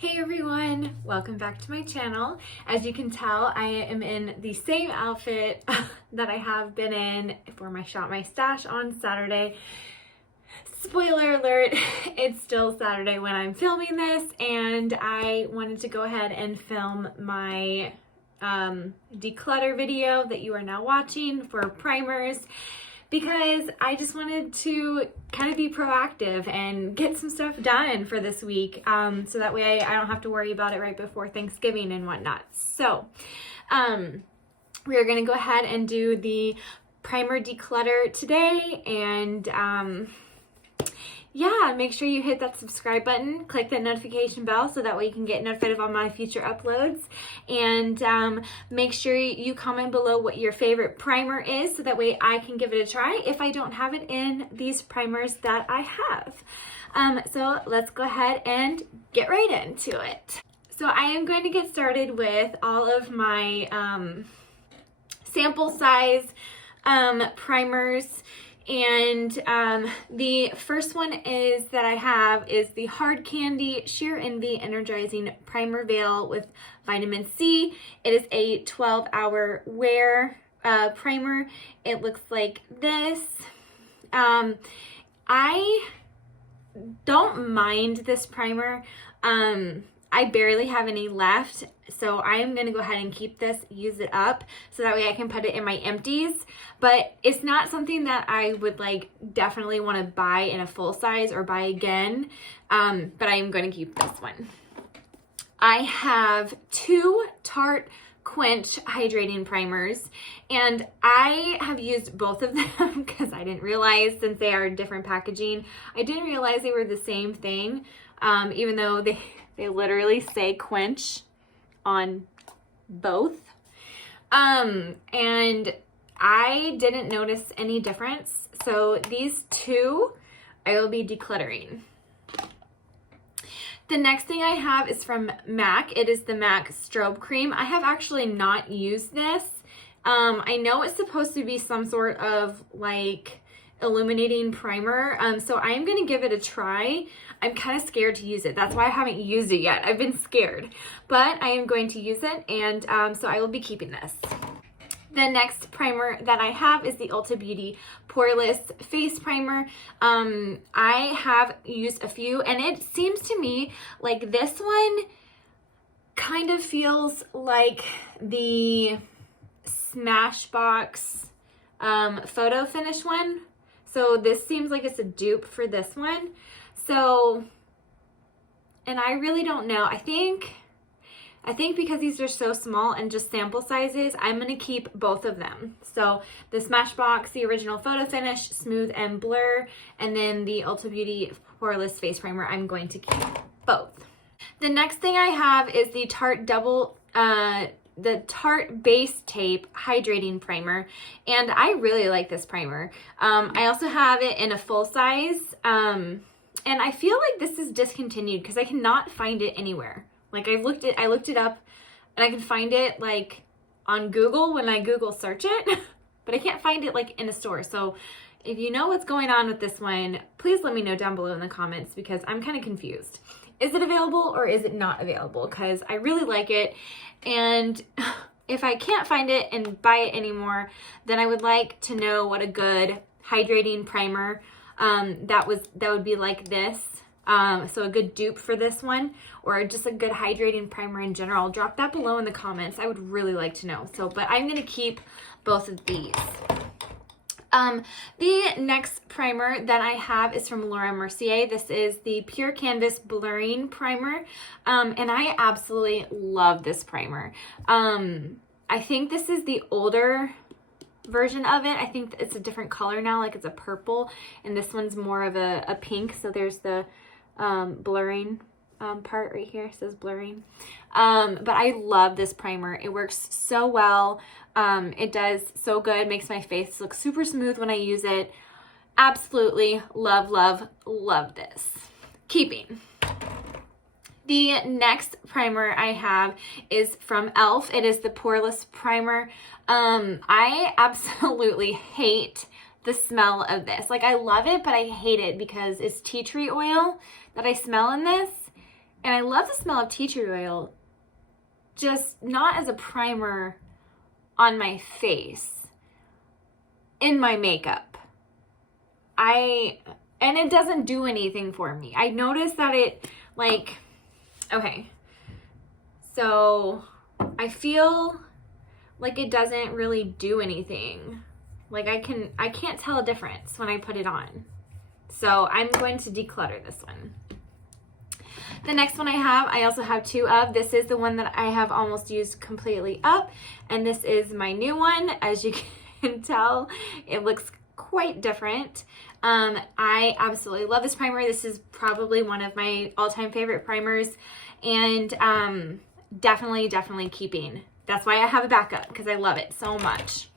Hey everyone, welcome back to my channel. As you can tell, I am in the same outfit that I have been in for my Shop My Stash on Saturday. Spoiler alert, it's still Saturday when I'm filming this, and I wanted to go ahead and film my declutter video that you are now watching for primers, because I just wanted to kind of be proactive and get some stuff done for this week, so that way I don't have to worry about it right before Thanksgiving and whatnot. So we are going to go ahead and do the primer declutter today, and yeah, make sure you hit that subscribe button, click that notification bell so that way you can get notified of all my future uploads, and make sure you comment below what your favorite primer is so that way I can give it a try if I don't have it in these primers that I have. So let's go ahead and get right into it. So I am going to get started with all of my sample size primers. And the first one that I have is the Hard Candy Sheer Envy Energizing Primer Veil with Vitamin C. It is a 12-hour wear primer. It looks like this. I don't mind this primer. I barely have any left, so I am going to go ahead and keep this, use it up, so that way I can put it in my empties. But it's not something that I would definitely want to buy in a full size or buy again, but I am going to keep this one. I have two Tarte Quench Hydrating Primers, and I have used both of them because I didn't realize, since they are different packaging, I didn't realize they were the same thing, even though they literally say quench on both. And I didn't notice any difference. So these two I will be decluttering. The next thing I have is from MAC. It is the MAC Strobe Cream. I have actually not used this. I know it's supposed to be some sort of illuminating primer, so I am going to give it a try. I'm kind of scared to use it. That's why I haven't used it yet. I've been scared, but I am going to use it, and so I will be keeping this. The next primer that I have is the Ulta Beauty Poreless Face Primer. I have used a few, and it seems to me like this one kind of feels like the Smashbox Photo Finish one. So this seems like it's a dupe for this one. So, and I really don't know. I think because these are so small and just sample sizes, I'm going to keep both of them. So the Smashbox, the original Photo Finish, Smooth and Blur, and then the Ulta Beauty Poreless Face Primer, I'm going to keep both. The next thing I have is the Tarte the Tarte Base Tape Hydrating Primer, and I really like this primer. I also have it in a full size, and I feel like this is discontinued because I cannot find it anywhere. I looked it up, and I can find it on Google when I Google search it, but I can't find it in a store. So if you know what's going on with this one, please let me know down below in the comments, because I'm kind of confused. Is it available or is it not available? Because I really like it, and if I can't find it and buy it anymore, then I would like to know what a good hydrating primer that would be like this. So a good dupe for this one, or just a good hydrating primer in general. Drop that below in the comments. I would really like to know. But I'm going to keep both of these. The next primer that I have is from Laura Mercier. This is the Pure Canvas Blurring Primer, and I absolutely love this primer. I think this is the older version of it. I think it's a different color now, it's a purple, and this one's more of a pink. So there's the blurring part right here. It says blurring. But I love this primer. It works so well. It does so good. Makes my face look super smooth when I use it. Absolutely love, love, love this. Keeping. The next primer I have is from e.l.f. It is the Poreless Primer. I absolutely hate the smell of this. I love it, but I hate it because it's tea tree oil that I smell in this. And I love the smell of tea tree oil, just not as a primer on my face, in my makeup. And it doesn't do anything for me. I noticed that it, like, okay, so I feel like it doesn't really do anything. Like I can't tell a difference when I put it on. So I'm going to declutter this one. The next one I also have two of. This is the one that I have almost used completely up, and this is my new one. As you can tell, it looks quite different. I absolutely love this primer. This is probably one of my all-time favorite primers, and definitely keeping. That's why I have a backup, because I love it so much.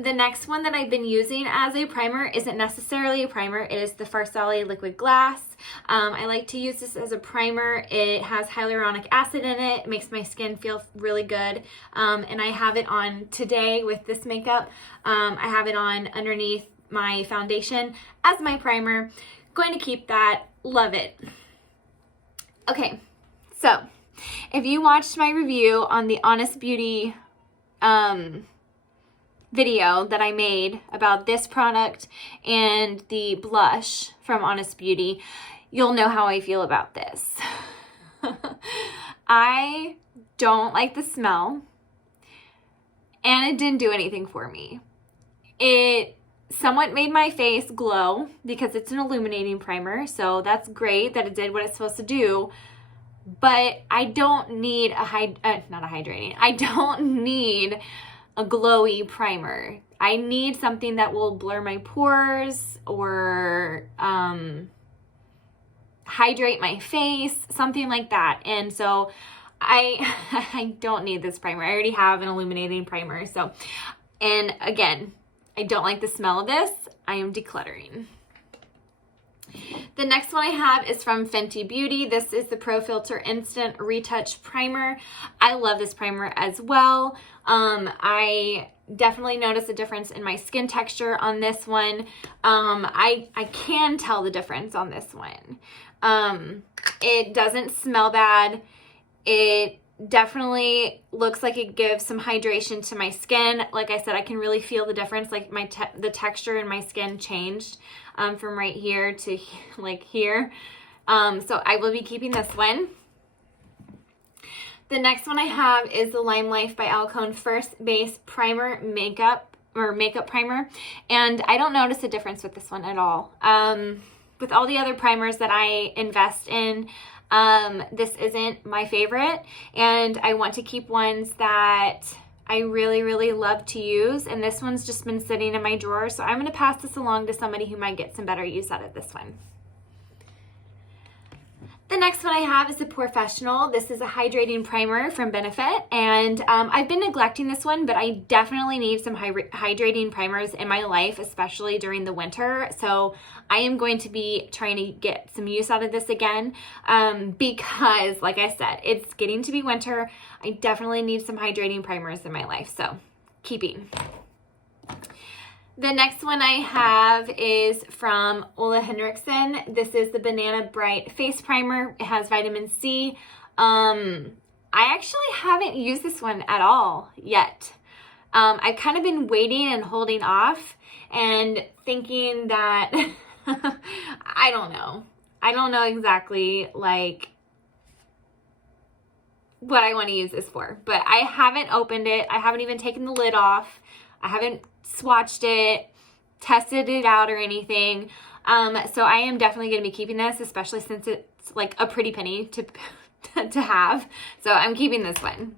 The next one that I've been using as a primer isn't necessarily a primer. It is the Farsali Liquid Glass. I like to use this as a primer. It has hyaluronic acid in it. It makes my skin feel really good. And I have it on today with this makeup. I have it on underneath my foundation as my primer. Going to keep that. Love it. Okay, so if you watched my review on the Honest Beauty video that I made about this product and the blush from Honest Beauty, you'll know how I feel about this. I don't like the smell, and it didn't do anything for me. It somewhat made my face glow because it's an illuminating primer, so that's great that it did what it's supposed to do. But I don't need I don't need a glowy primer. I need something that will blur my pores or hydrate my face, something like that. And so I don't need this primer. I already have an illuminating primer. So, and again, I don't like the smell of this. I am decluttering. The next one I have is from Fenty Beauty. This is the Pro Filter Instant Retouch Primer. I love this primer as well. I definitely notice a difference in my skin texture on this one. I can tell the difference on this one. It doesn't smell bad. It definitely looks like it gives some hydration to my skin. Like I said, I can really feel the difference. Like the texture in my skin changed from right here to like here. So I will be keeping this one. The next one I have is the Lime Life by Alcone First Base Primer Makeup Primer. And I don't notice a difference with this one at all. With all the other primers that I invest in, this isn't my favorite, and I want to keep ones that I really love to use, and this one's just been sitting in my drawer, so I'm going to pass this along to somebody who might get some better use out of this one. The next one I have is the Professional. This is a hydrating primer from Benefit, and I've been neglecting this one, but I definitely need some hydrating primers in my life, especially during the winter. So I am going to be trying to get some use out of this again because, like I said, it's getting to be winter. I definitely need some hydrating primers in my life, so keeping. The next one I have is from Ole Henriksen. This is the Banana Bright Face Primer. It has vitamin C. I actually haven't used this one at all yet. I've kind of been waiting and holding off and thinking that, I don't know. I don't know exactly like what I want to use this for, but I haven't opened it. I haven't even taken the lid off. I haven't swatched it, tested it out or anything. So I am definitely going to be keeping this, especially since it's like a pretty penny to have. So I'm keeping this one.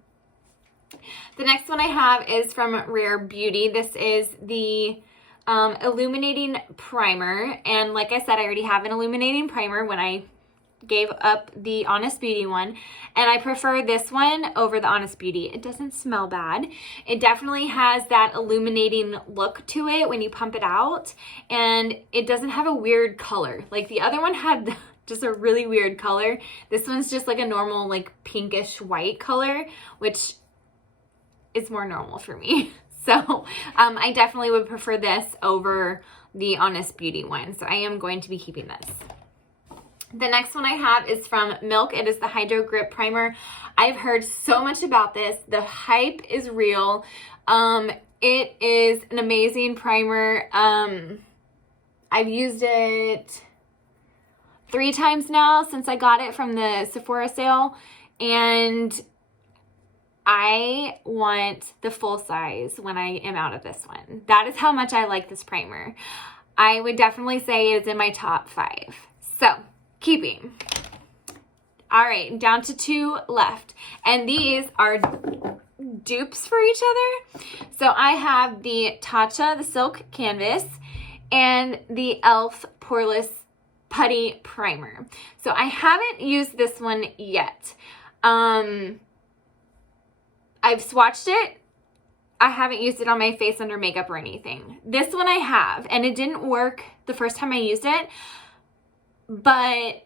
The next one I have is from Rare Beauty. This is the illuminating primer. And like I said, I already have an illuminating primer when I gave up the Honest Beauty one, and I prefer this one over the Honest Beauty. It doesn't smell bad. It definitely has that illuminating look to it when you pump it out, and it doesn't have a weird color. Like the other one had just a really weird color. This one's just like a normal like pinkish white color, which is more normal for me. So I definitely would prefer this over the Honest Beauty one. So I am going to be keeping this. The next one I have is from Milk. It is the Hydro Grip Primer. I've heard so much about this. The hype is real. It is an amazing primer. I've used it 3 times now since I got it from the Sephora sale, and I want the full size when I am out of this one. That is how much I like this primer. I would definitely say it's in my top 5. So, keeping. All right, down to 2 left. And these are dupes for each other. So I have the Tatcha, the Silk Canvas, and the e.l.f. Poreless Putty Primer. So I haven't used this one yet. I've swatched it. I haven't used it on my face under makeup or anything. This one I have, and it didn't work the first time I used it, but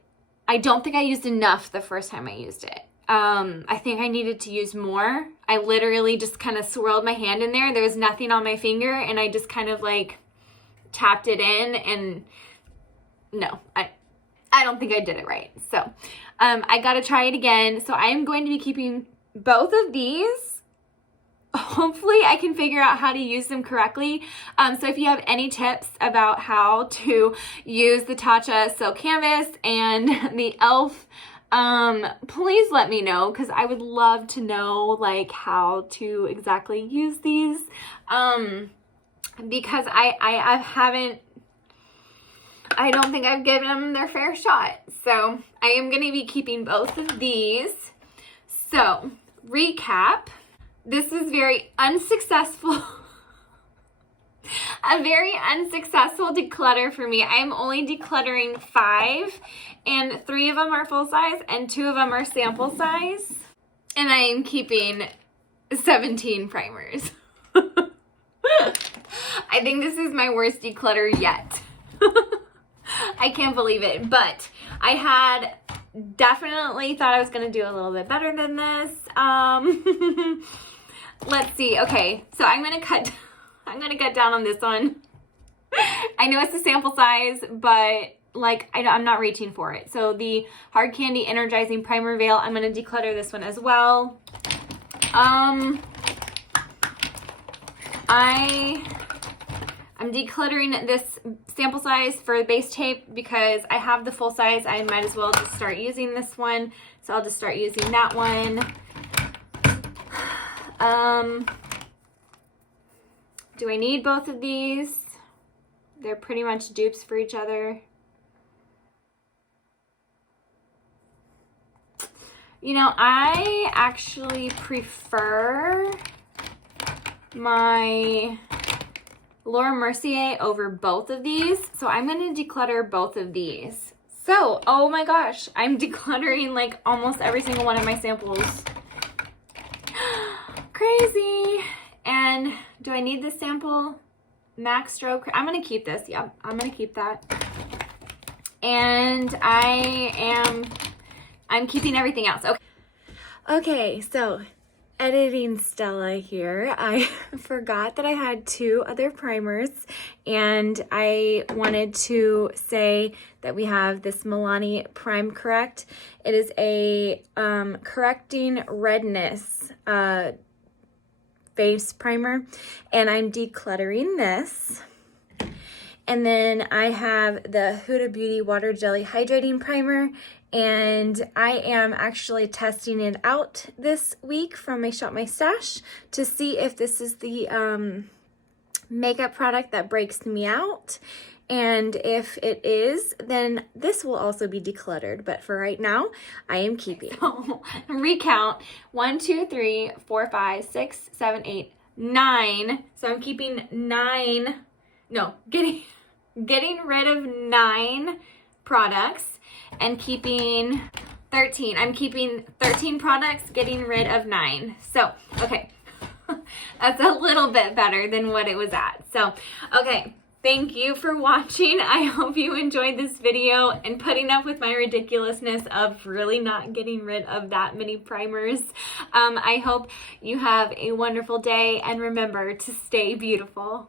I don't think I used enough the first time I used it. I think I needed to use more. I literally just kind of swirled my hand in there. There was nothing on my finger, and I just kind of like tapped it in, and no, I don't think I did it right. So I gotta try it again. So I am going to be keeping both of these. Hopefully I can figure out how to use them correctly. So if you have any tips about how to use the Tatcha Silk Canvas and the e.l.f., please let me know, because I would love to know like how to exactly use these, because I don't think I've given them their fair shot. So I am going to be keeping both of these. So recap, this was very unsuccessful. A very unsuccessful declutter for me. I am only decluttering 5, and 3 of them are full size and 2 of them are sample size. And I am keeping 17 primers. I think this is my worst declutter yet. I can't believe it, but I had definitely thought I was going to do a little bit better than this. Let's see. Okay, so I'm going to cut down on this one. I know it's a sample size, but like I'm not reaching for it. So the Hard Candy Energizing Primer Veil, I'm going to declutter this one as well. I'm decluttering this sample size for the base tape because I have the full size. I might as well just start using this one. So I'll just start using that one. Do I need both of these? They're pretty much dupes for each other. You know, I actually prefer my Laura Mercier over both of these. So I'm going to declutter both of these. So, oh my gosh, I'm decluttering like almost every single one of my samples. Crazy. And do I need this sample? Max Stroke. I'm going to keep this. Yep, I'm going to keep that. And I'm keeping everything else. Okay. Okay, so editing Stella here. I forgot that I had 2 other primers, and I wanted to say that we have this Milani Prime Correct. It is a correcting redness face primer, and I'm decluttering this. And then I have the Huda Beauty Water Jelly Hydrating Primer, and I am actually testing it out this week from my Shop My Stash to see if this is the makeup product that breaks me out. And if it is, then this will also be decluttered. But for right now, I am keeping. So, recount. 1, 2, 3, 4, 5, 6, 7, 8, 9. So I'm keeping 9. No, getting rid of 9 products and keeping 13. I'm keeping 13 products, getting rid of 9. So, okay. That's a little bit better than what it was at. So, okay. Thank you for watching. I hope you enjoyed this video and putting up with my ridiculousness of really not getting rid of that many primers. I hope you have a wonderful day, and remember to stay beautiful.